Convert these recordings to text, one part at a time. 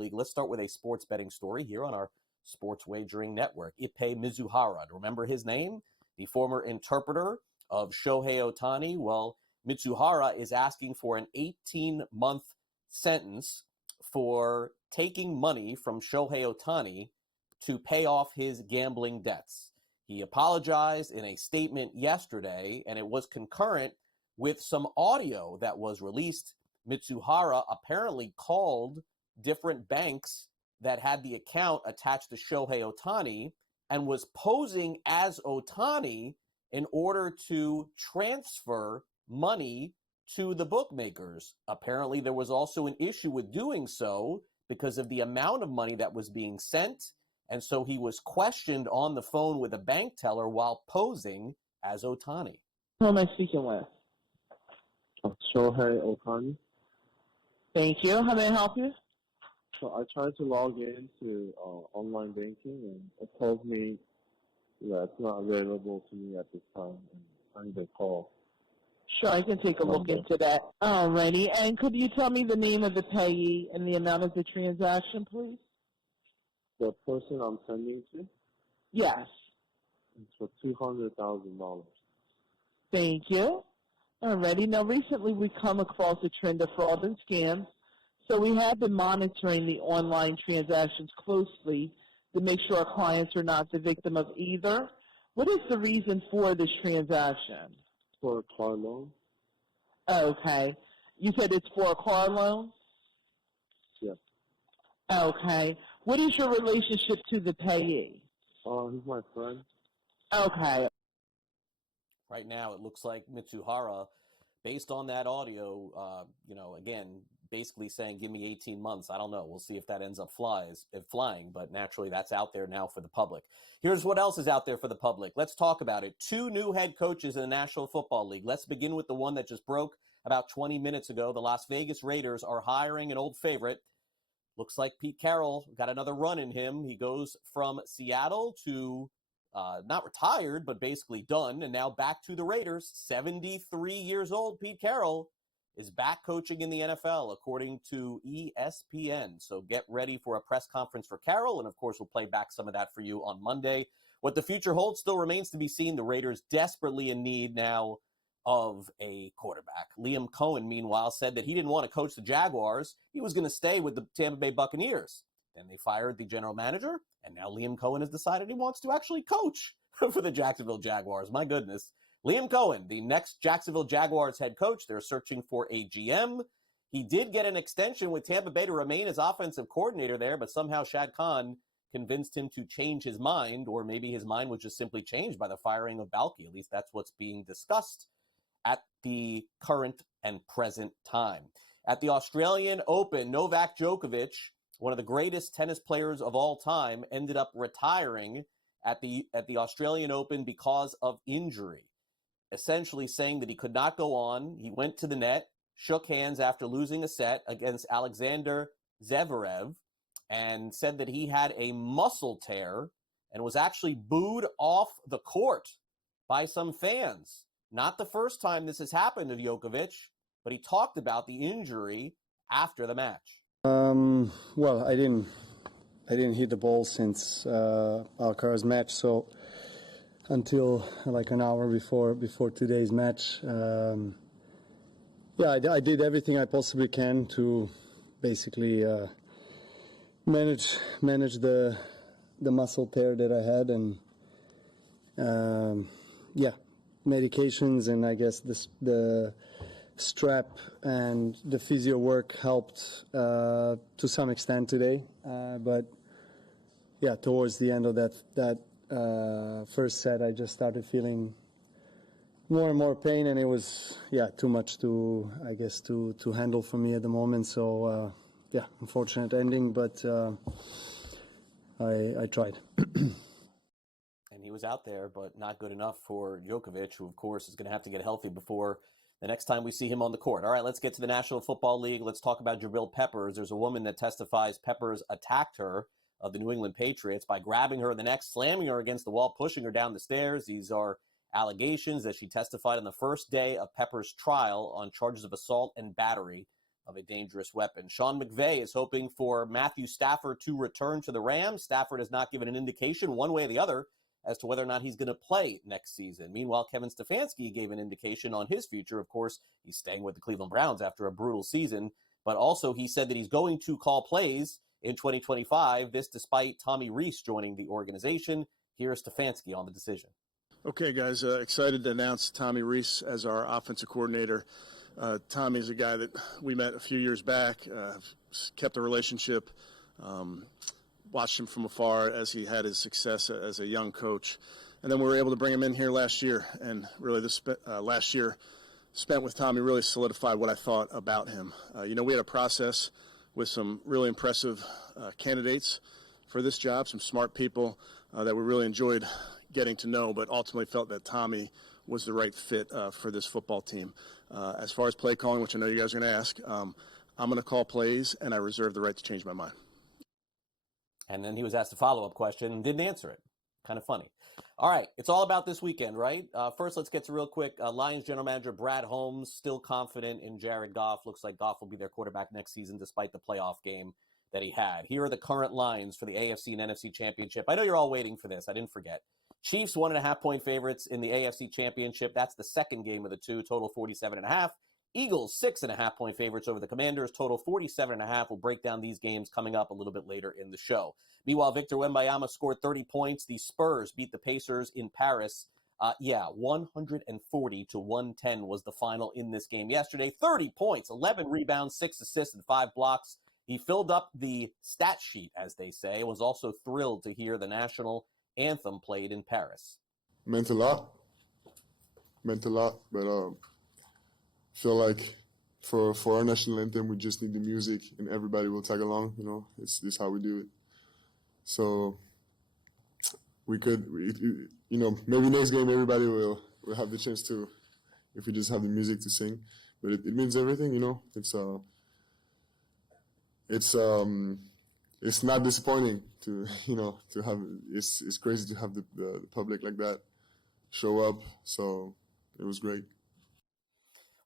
League. Let's start with a sports betting story here on our sports wagering network. Ipe Mizuhara, remember his name? The former interpreter of Shohei Ohtani. Well, Mizuhara is asking for an 18-month sentence for taking money from Shohei Ohtani to pay off his gambling debts. He apologized in a statement yesterday, and it was concurrent with some audio that was released. Mizuhara apparently called different banks that had the account attached to Shohei Ohtani and was posing as Ohtani in order to transfer money to the bookmakers. Apparently, there was also an issue with doing so because of the amount of money that was being sent. And so he was questioned on the phone with a bank teller while posing as Ohtani. Who am I speaking with? Shohei Ohtani. Thank you. How may I help you? So I tried to log into online banking, and it tells me that it's not available to me at this time, and I need to call. Sure, I can take a look into that. Alrighty. And could you tell me the name of the payee and the amount of the transaction, please? The person I'm sending to? Yes. It's for $200,000. Thank you. Alrighty. Now, recently we come across a trend of fraud and scams, so we have been monitoring the online transactions closely to make sure our clients are not the victim of either. What is the reason for this transaction? For a car loan. Okay. You said it's for a car loan? Yes. Okay. What is your relationship to the payee? He's my friend. Okay. Right now, it looks like Mizuhara, based on that audio, again, basically saying, give me 18 months. I don't know. We'll see if that ends up flying, but naturally that's out there now for the public. Here's what else is out there for the public. Let's talk about it. 2 new head coaches in the National Football League. Let's begin with the one that just broke about 20 minutes ago. The Las Vegas Raiders are hiring an old favorite. Looks like Pete Carroll got another run in him. He goes from Seattle to not retired, but basically done, and now back to the Raiders. 73 years old, Pete Carroll is back coaching in the NFL, according to ESPN. So get ready for a press conference for Carroll, and of course we'll play back some of that for you on Monday. What the future holds still remains to be seen. The Raiders desperately in need now of a quarterback. Liam Coen, meanwhile, said that he didn't want to coach the Jaguars. He was going to stay with the Tampa Bay Buccaneers. Then they fired the general manager, and now Liam Coen has decided he wants to actually coach for the Jacksonville Jaguars. My goodness. Liam Coen, the next Jacksonville Jaguars head coach. They're searching for a GM. He did get an extension with Tampa Bay to remain as offensive coordinator there, but somehow Shad Khan convinced him to change his mind, or maybe his mind was just simply changed by the firing of Balke. At least that's what's being discussed at the current and present time. At the Australian Open, Novak Djokovic, one of the greatest tennis players of all time, ended up retiring at the Australian Open because of injury, essentially saying that he could not go on. He went to the net, shook hands after losing a set against Alexander Zverev, and said that he had a muscle tear and was actually booed off the court by some fans. Not the first time this has happened to Djokovic, but he talked about the injury after the match. Well, I didn't hit the ball since Alcaraz's match, so until like an hour before today's match. I did everything I possibly can to basically manage the muscle tear that I had, and medications, and I guess the strap and the physio work helped to some extent today, but towards the end of that first set, I just started feeling more and more pain, and it was too much to handle for me at the moment. So unfortunate ending, but I tried. And he was out there, but not good enough for Djokovic, who of course is going to have to get healthy before the next time we see him on the court. All right, let's get to the National Football League. Let's talk about Jabrill Peppers. There's a woman that testifies Peppers attacked her, of the New England Patriots, by grabbing her in the neck, slamming her against the wall, pushing her down the stairs. These are allegations that she testified on the first day of Peppers' trial on charges of assault and battery. of a dangerous weapon. Sean McVay is hoping for Matthew Stafford to return to the Rams. Stafford has not given an indication one way or the other as to whether or not he's going to play next season. Meanwhile, Kevin Stefanski gave an indication on his future. Of course, he's staying with the Cleveland Browns after a brutal season, but also he said that he's going to call plays in 2025, this despite Tommy Rees joining the organization. Here's Stefanski on the decision. Okay, guys, excited to announce Tommy Rees as our offensive coordinator. Tommy's a guy that we met a few years back, kept a relationship, watched him from afar as he had his success as a young coach. And then we were able to bring him in here last year. And really this last year spent with Tommy really solidified what I thought about him. We had a process with some really impressive candidates for this job, some smart people that we really enjoyed getting to know, but ultimately felt that Tommy was the right fit for this football team. As far as play calling, which I know you guys are going to ask, I'm going to call plays, and I reserve the right to change my mind. And then he was asked a follow-up question and didn't answer it. Kind of funny. All right, it's all about this weekend, right? First, let's get to real quick. Lions general manager Brad Holmes still confident in Jared Goff. Looks like Goff will be their quarterback next season despite the playoff game that he had. Here are the current lines for the AFC and NFC championship. I know you're all waiting for this. I didn't forget. Chiefs 1.5-point favorites in the AFC championship. That's the second game of the two, total 47.5. Eagles 6.5-point favorites over the Commanders, total 47.5. We'll break down these games coming up a little bit later in the show. Meanwhile, Victor Wembanyama scored 30 points. The Spurs beat the Pacers in Paris. 140 to 110 was the final in this game yesterday. 30 points, 11 rebounds, 6 assists, and 5 blocks. He filled up the stat sheet, as they say, and was also thrilled to hear the national anthem played in Paris. Meant a lot, but feel like for our national anthem, we just need the music and everybody will tag along. It's how we do it. So we could, maybe next game everybody will have the chance to, if we just have the music to sing. But it means everything. It's not disappointing to have. It's crazy to have the public like that show up. So it was great.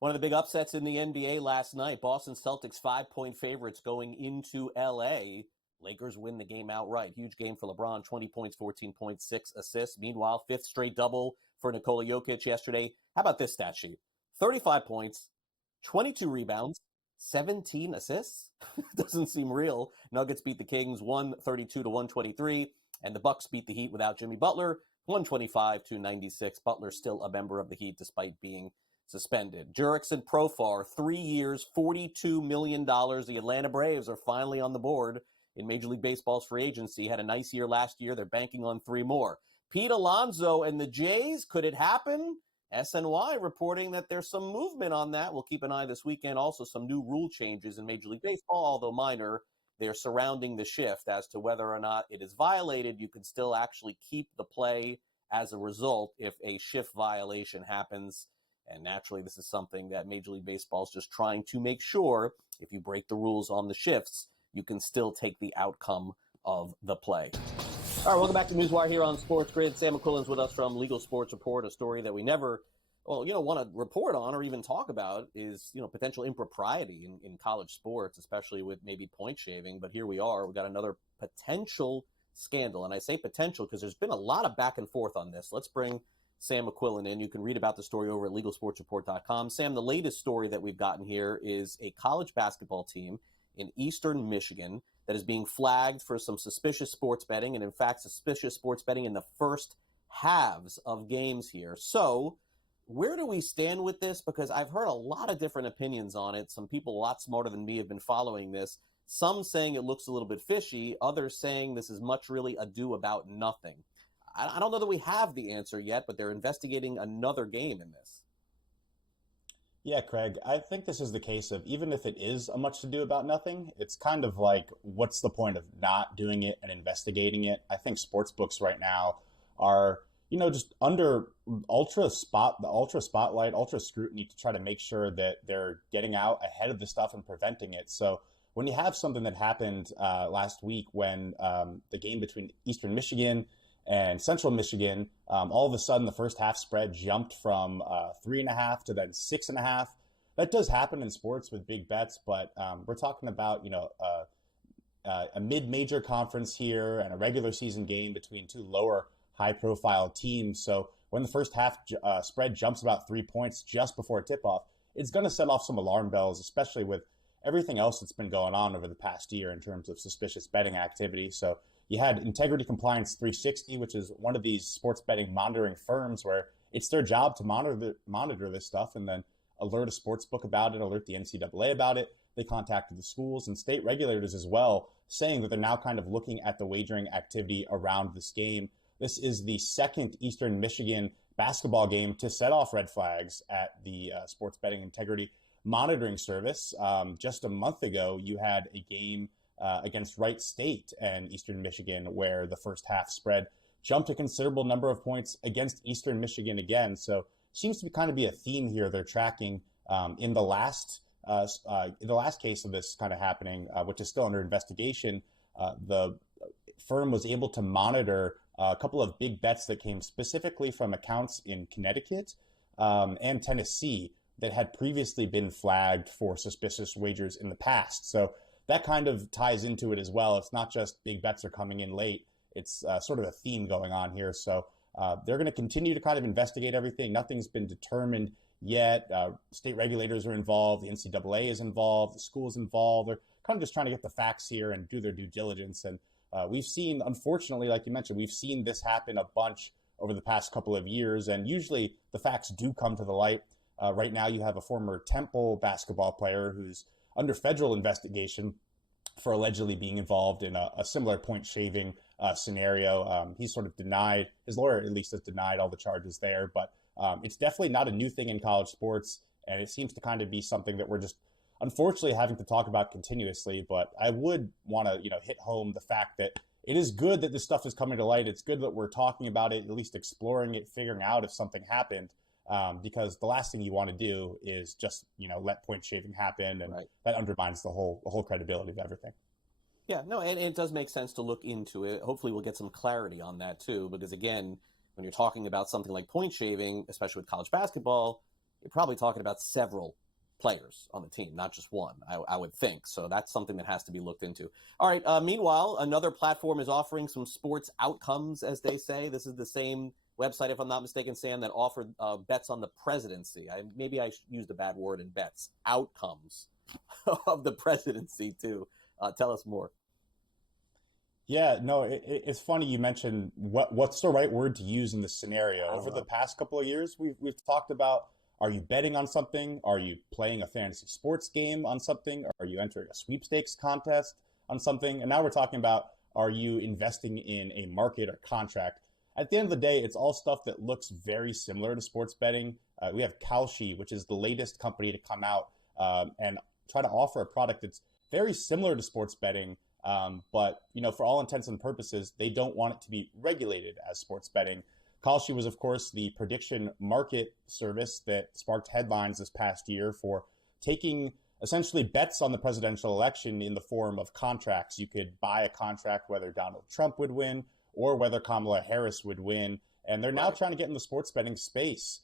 One of the big upsets in the NBA last night, Boston Celtics 5-point favorites going into LA. Lakers win the game outright. Huge game for LeBron, 20 points, 14 points, 6 assists. Meanwhile, 5th straight double for Nikola Jokic yesterday. How about this stat sheet? 35 points, 22 rebounds, 17 assists? Doesn't seem real. Nuggets beat the Kings 132 to 123, and the Bucks beat the Heat without Jimmy Butler 125 to 96. Butler still a member of the Heat despite being suspended. Jurickson Profar, 3 years, $42 million. The Atlanta Braves are finally on the board in Major League Baseball's free agency. Had a nice year last year. They're banking on 3 more. Pete Alonso and the Jays, could it happen? SNY reporting that there's some movement on that. We'll keep an eye this weekend. Also, some new rule changes in Major League Baseball, although minor. They're surrounding the shift as to whether or not it is violated. You can still actually keep the play as a result if a shift violation happens. And naturally, this is something that Major League Baseball is just trying to make sure if you break the rules on the shifts, you can still take the outcome of the play. All right, welcome back to NewsWire here on SportsGrid. Sam McQuillan's with us from Legal Sports Report, a story that we never, want to report on or even talk about is, potential impropriety in college sports, especially with maybe point shaving. But here we are. We've got another potential scandal. And I say potential because there's been a lot of back and forth on this. Let's bring Sam McQuillan in. You can read about the story over at LegalSportsReport.com. Sam, the latest story that we've gotten here is a college basketball team in eastern Michigan that is being flagged for some suspicious sports betting, and in fact, suspicious sports betting in the first halves of games here. So where do we stand with this? Because I've heard a lot of different opinions on it. Some people a lot smarter than me have been following this. Some saying it looks a little bit fishy. Others saying this is much really ado about nothing. I don't know that we have the answer yet, but they're investigating another game in this. Yeah, Craig, I think this is the case of even if it is a much to do about nothing, it's kind of like, what's the point of not doing it and investigating it? I think sports books right now are, just under ultra spotlight, ultra scrutiny to try to make sure that they're getting out ahead of the stuff and preventing it. So when you have something that happened last week when the game between Eastern Michigan and Central Michigan, all of a sudden the first half spread jumped from 3.5 to then 6.5. that does happen in sports with big bets, but we're talking about, a mid-major conference here and a regular season game between two lower high-profile teams. So when the first half spread jumps about 3 points just before tip-off, it's going to set off some alarm bells, especially with everything else that's been going on over the past year in terms of suspicious betting activity. So you had Integrity Compliance 360, which is one of these sports betting monitoring firms where it's their job to monitor this stuff and then alert a sports book about it, alert the NCAA about it. They contacted the schools and state regulators as well, saying that they're now kind of looking at the wagering activity around this game. This is the second Eastern Michigan basketball game to set off red flags at the Sports Betting Integrity Monitoring Service. Just a month ago, you had a game against Wright State and Eastern Michigan where the first half spread jumped a considerable number of points against Eastern Michigan again. So seems to kind of be a theme here they're tracking in the last case of this kind of happening, which is still under investigation. The firm was able to monitor a couple of big bets that came specifically from accounts in Connecticut and Tennessee that had previously been flagged for suspicious wagers in the past. So that kind of ties into it as well. It's not just big bets are coming in late. It's sort of a theme going on here. So they're going to continue to kind of investigate everything. Nothing's been determined yet. State regulators are involved. The NCAA is involved. The school is involved. They're kind of just trying to get the facts here and do their due diligence. And we've seen, unfortunately, like you mentioned, we've seen this happen a bunch over the past couple of years. And usually the facts do come to the light. Right now you have a former Temple basketball player who's under federal investigation for allegedly being involved in a similar point shaving scenario. He's sort of denied, his lawyer at least has denied all the charges there, but it's definitely not a new thing in college sports, and it seems to kind of be something that we're just unfortunately having to talk about continuously. But I would want to, hit home the fact that it is good that this stuff is coming to light. It's good that we're talking about it, at least exploring it, figuring out if something happened, because the last thing you want to do is just, let point shaving happen, and that undermines the whole credibility of everything. Yeah, no, and it does make sense to look into it. Hopefully we'll get some clarity on that too, because again, when you're talking about something like point shaving, especially with college basketball, you're probably talking about several players on the team, not just one, I would think. So that's something that has to be looked into. All right, meanwhile, another platform is offering some sports outcomes, as they say. This is the same website, if I'm not mistaken, Sam, that offered bets on the presidency. Maybe I used a bad word in bets. Outcomes of the presidency, too. Tell us more. Yeah, no, it's funny you mentioned what's the right word to use in this scenario. Over the past couple of years, we've talked about, are you betting on something? Are you playing a fantasy sports game on something? Are you entering a sweepstakes contest on something? And now we're talking about, are you investing in a market or contract? At the end of the day, it's all stuff that looks very similar to sports betting. We have Kalshi, which is the latest company to come out and try to offer a product that's very similar to sports betting, but for all intents and purposes, they don't want it to be regulated as sports betting. Kalshi was, of course, the prediction market service that sparked headlines this past year for taking essentially bets on the presidential election in the form of contracts. You could buy a contract whether Donald Trump would win or whether Kamala Harris would win, and they're now trying to get in the sports betting space.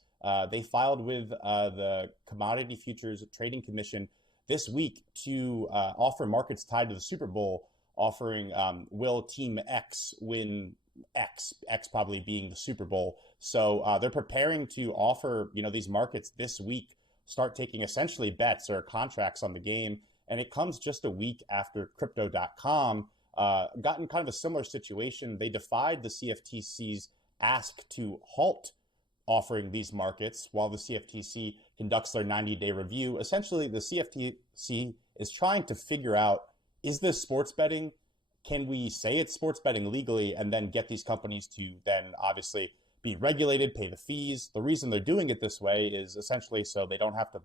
They filed with the Commodity Futures Trading Commission this week to offer markets tied to the Super Bowl, offering will Team X win X probably being the Super Bowl. So they're preparing to offer these markets this week, start taking essentially bets or contracts on the game, and it comes just a week after Crypto.com got in kind of a similar situation. They defied the CFTC's ask to halt offering these markets while the CFTC conducts their 90-day review. Essentially, the CFTC is trying to figure out, is this sports betting? Can we say it's sports betting legally and then get these companies to then obviously be regulated, pay the fees? The reason they're doing it this way is essentially so they don't have to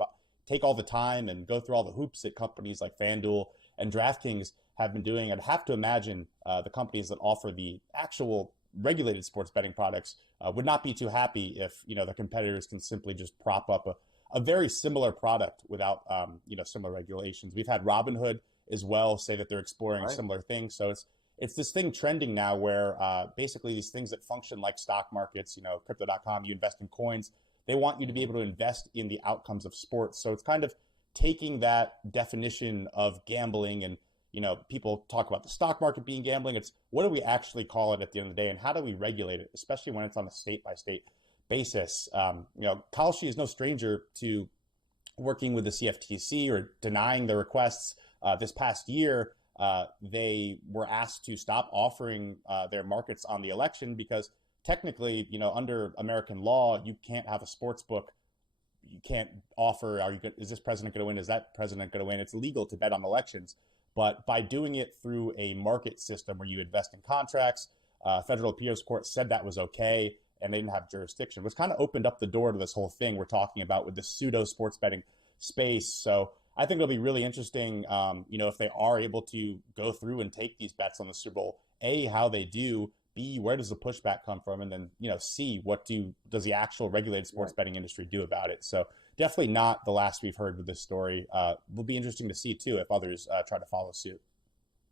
take all the time and go through all the hoops that companies like FanDuel and DraftKings have been doing. I'd have to imagine the companies that offer the actual regulated sports betting products would not be too happy if their competitors can simply just prop up a very similar product without similar regulations. We've had Robinhood as well say that they're exploring similar things. So it's this thing trending now where basically these things that function like stock markets, Crypto.com, you invest in coins, They want you to be able to invest in the outcomes of sports. So it's kind of taking that definition of gambling, and people talk about the stock market being gambling. It's what do we actually call it at the end of the day, and how do we regulate it, especially when it's on a state by state basis. Kalshi is no stranger to working with the CFTC or denying their requests. This past year, they were asked to stop offering their markets on the election because technically, under American law, you can't have a sports book. You can't offer, is this president going to win? Is that president going to win? It's illegal to bet on elections. But by doing it through a market system where you invest in contracts, federal appeals court said that was okay, and they didn't have jurisdiction, which kind of opened up the door to this whole thing we're talking about with the pseudo sports betting space. So I think it'll be really interesting, if they are able to go through and take these bets on the Super Bowl, A, how they do, B, where does the pushback come from? And then, C, what does the actual regulated sports betting industry do about it? So definitely not the last we've heard with this story. Will be interesting to see, too, if others try to follow suit.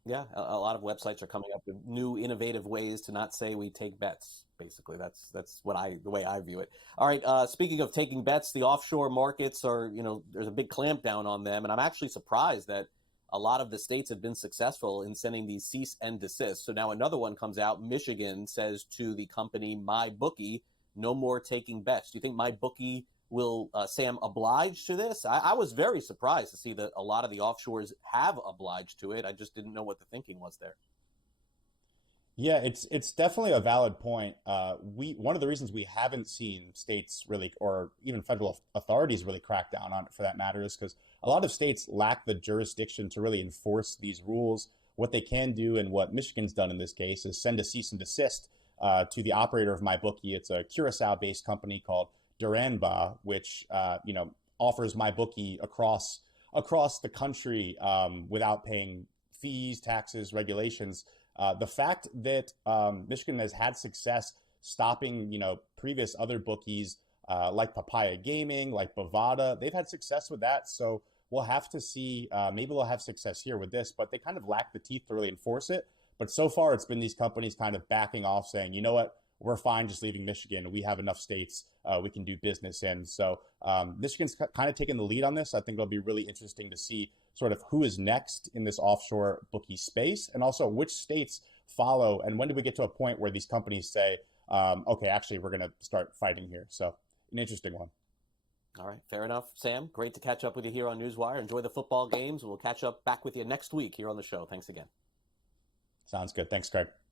Yeah, a lot of websites are coming up with new innovative ways to not say we take bets. Basically, that's the way I view it. All right, speaking of taking bets, the offshore markets are, there's a big clampdown on them. And I'm actually surprised that a lot of the states have been successful in sending these cease and desist. So now another one comes out. Michigan says to the company MyBookie, no more taking bets. Do you think MyBookie will, Sam, oblige to this? I was very surprised to see that a lot of the offshores have obliged to it. I just didn't know what the thinking was there. Yeah, it's definitely a valid point. One of the reasons we haven't seen states really, or even federal authorities really crack down on it for that matter, is because a lot of states lack the jurisdiction to really enforce these rules. What they can do, and what Michigan's done in this case, is send a cease and desist to the operator of MyBookie. It's a Curacao-based company called Duranba, which offers MyBookie across the country without paying fees, taxes, regulations. The fact that Michigan has had success stopping, previous other bookies like Papaya Gaming, like Bovada, they've had success with that. So we'll have to see. Maybe they'll have success here with this, but they kind of lack the teeth to really enforce it. But so far, it's been these companies kind of backing off, saying, you know what, we're fine just leaving Michigan. We have enough states we can do business in. So Michigan's kind of taking the lead on this. I think it'll be really interesting to see sort of who is next in this offshore bookie space, and also which states follow, and when do we get to a point where these companies say, okay, actually, we're going to start fighting here. So an interesting one. All right, fair enough. Sam, great to catch up with you here on NewsWire. Enjoy the football games. We'll catch up back with you next week here on the show. Thanks again. Sounds good. Thanks, Craig.